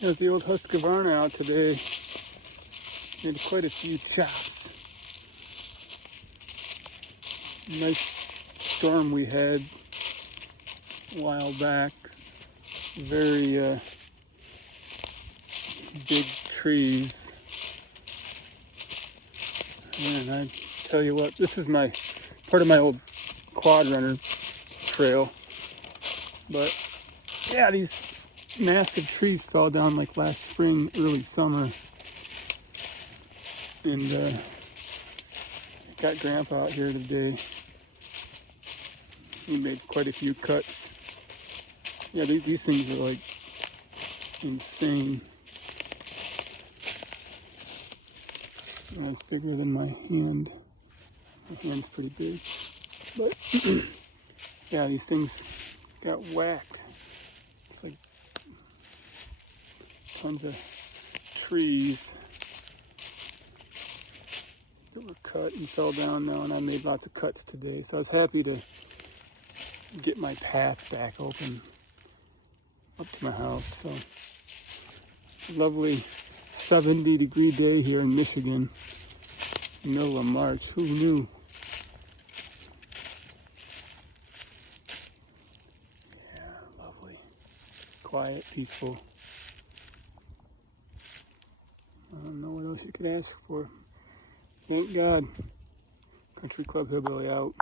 There's the old Husqvarna out today. Made quite a few chops. Nice storm we had a while back. Very big trees. And I tell you what, this is my part of my old quad runner trail. But yeah, these massive trees fell down like last spring, early summer. And got Grandpa out here today. He made quite a few cuts. Yeah, these things are like insane. That's bigger than my hand. My hand's pretty big. But yeah, these things got whacked. It's like tons of trees that were cut and fell down now, and I made lots of cuts today. So I was happy to get my path back open up to my house. So lovely 70-degree day here in Michigan, middle of March. Who knew? Yeah, lovely, quiet, peaceful. I don't know what else you could ask for. Thank God. Country Club Hillbilly out.